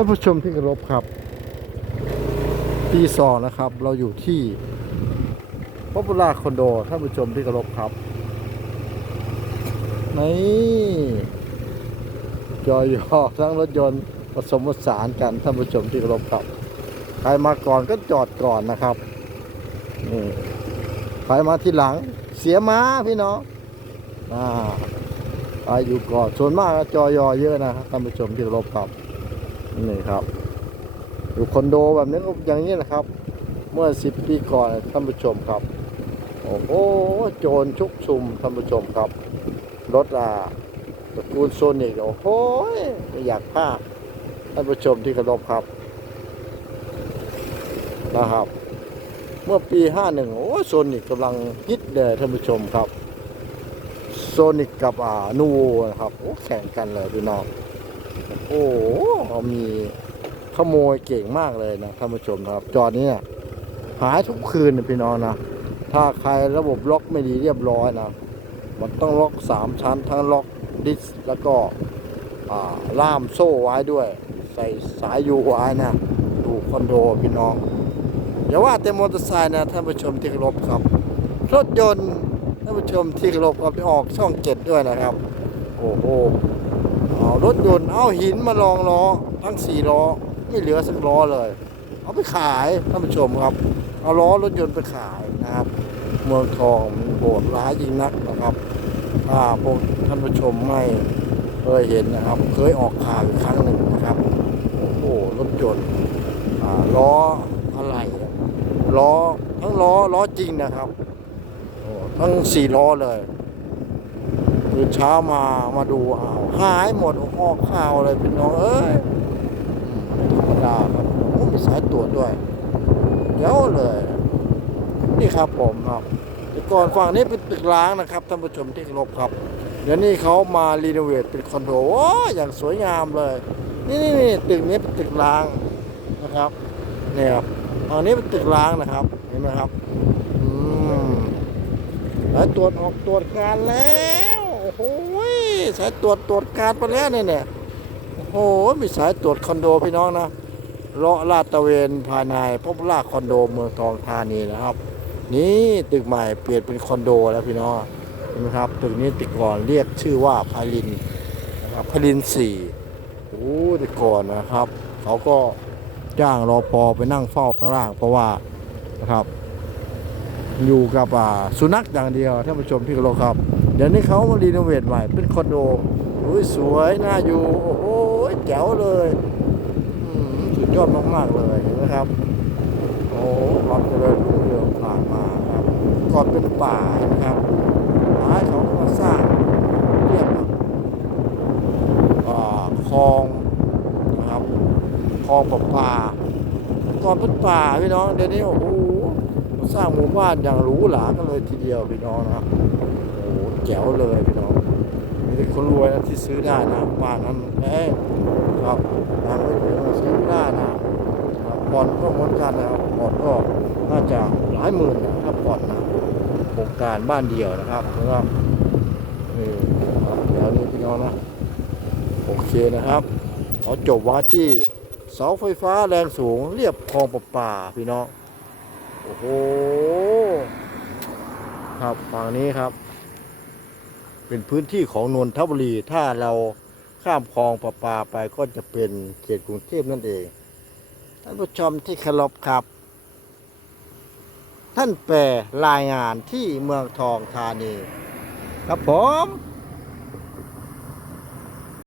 ท่านผู้ชมที่เคารพครับปีสองนะครับ เราอยู่ที่พ o ปูล่าคอนโดท่านผู้ชมที่เคารพครับนี่จอยอทั้งรถยนต์ผสมผสานกันท่านผู้ชมที่เคารพครับใครมาก่อนก็จอดก่อนนะครับนี่ใครมาทีหลังเสียม้าพี่น้องอ่าไปอยู่ก่อนส่วนมากจอยอเยอะนะครับท่านผู้ชมที่เคารพครับ นี่ครับ อยู่คอนโดแบบนี้ก็อย่างนี้นะครับ เมื่อสิบปีก่อนท่านผู้ชมครับ โอ้โหโจรชุกชุมท่านผู้ชมครับ รถอ่าตระกูลโซนิกโอ้โหไม่อยากพลาดท่านผู้ชมที่เคารพครับนะครับ เมื่อปี 51 โอ้โซนิกกำลังฮิตเลยท่านผู้ชมครับ โซนิกกับอ่านูโวนะครับ โอ้แข่งกันเลยพี่น้อง โอ้โหมีขโมยเก่งมากเลยนะท่านผู้ชมครับ จอดนี้หายทุกคืนนะพี่น้องนะ ถ้าใครระบบล็อกไม่ดีเรียบร้อยนะ มันต้องล็อกสามชั้น ทั้งล็อกดิสแล้วก็ล่ามโซ่ไว้ด้วย ใส่สายยูไว้นะดูคอนโดพี่น้องอย่าว่าแต่มอเตอร์ไซค์นะท่านผู้ชมที่เคารพครับ รถยนต์ท่านผู้ชมที่เคารพครับไปออกช่องเจ็ดด้วยนะครับ โอ้โห เอารถยนต์เอาหินมาลองล้อทั้งสี่ล้อไม่เหลือสักล้อเลย เอาไปขายท่านผู้ชมครับ เอาล้อรถยนต์ไปขายนะครับ เมืองทองโหดร้ายยิ่งนักนะครับถ้าพวกท่านผู้ชมไม่เคยเห็นนะครับ เคยออกข่าวครั้งหนึ่งนะครับโอ้โหรถยนต์อ่าล้ออะไรล้อทั้งล้อล้อจริงนะครับโอ้ทั้งสี่ล้อเลยื่นเช้ามามาดูอ้าวหายหมดออกข่าวเลยพี่น้องเอ้ยธรรมดาครับโอ้มีสายตรวจด้วยเยอะเลย นี่ครับผมครับแต่ก่อนฝั่งนี้เป็นตึกร้างนะครับท่านผู้ชมที่เคารพครับเดี๋ยวนี้เขามารีโนเวทเป็นคอนโดโอ้ยอย่างสวยงามเลย นี่นี่นี่ตึกนี้เป็นตึกร้างนะครับนี่ครับฝั่งนี้เป็นตึกร้างนะครับเห็นไหมครับอืมสายตรวจออกตรวจการแล้ว โอ้โหสายตรวจตรวจการไปแล้วเนี่ยเนี่ยโอ้โหมีสายตรวจคอนโดพี่น้องนะเลาะลาดตะเวนภายในพบลาคอนโดเมืองทองธานีนะครับ นี่ตึกใหม่เปลี่ยนเป็นคอนโดแล้วพี่น้องเห็นไหมครับตึกนี้ตึกก่อนเรียกชื่อว่าพาลินนะครับพาลินสี่โอ้ตึกก่อนนะครับ เขาก็จ้างรอปอไปนั่งเฝ้าข้างล่าง เพราะว่านะครับ อยู่กับสุนัขอย่างเดียวท่านผู้ชมที่เคารพครับ เดี๋ยวนี้เขามารีโนเวทใหม่ เป็นคอนโดอุ้ยสวยน่าอยู่ โอ้โหแจ๋วเลยอืมสุดยอดมากๆเลยเห็นไหมครับ โอ้ความเจริญรุ่งเรืองผ่านมาครับก่อนเป็นป่านะครับหาเขาก็มาสร้างเรียกว่าอ่าคลองนะครับคลองประปาก่อนเป็นป่าพี่น้องเดี๋ยวนี้โอ้โห สร้างหมู่บ้านอย่างหรูหรากันเลยทีเดียวพี่น้องนะครับโอ้โหแจ๋วเลยพี่น้องมีแต่คนรวยนะที่ซื้อได้นะบ้านนั้นแน่ครับทางไม่ถึงซื้อได้นะครับผ่อนก็เหมือนกันนะครับผ่อนก็น่าจะหลายหมื่นนะถ้าผ่อนนะโครงการบ้านเดียวนะครับแล้วก็นี่ครับแถวนี้พี่น้องนะโอเคนะครับขอจบไว้ที่เสาไฟฟ้าแรงสูงเรียบคลองประปาพี่น้อง อ้โห ครับฝั่งนี้ครับ เป็นพื้นที่ของนนทบุรี ถ้าเราข้ามคลองประปาไปก็จะเป็นเขตกรุงเทพนั่นเอง ท่านผู้ชมที่เคารพครับ ท่านแปรรายงานที่เมืองทองธานี ครับผม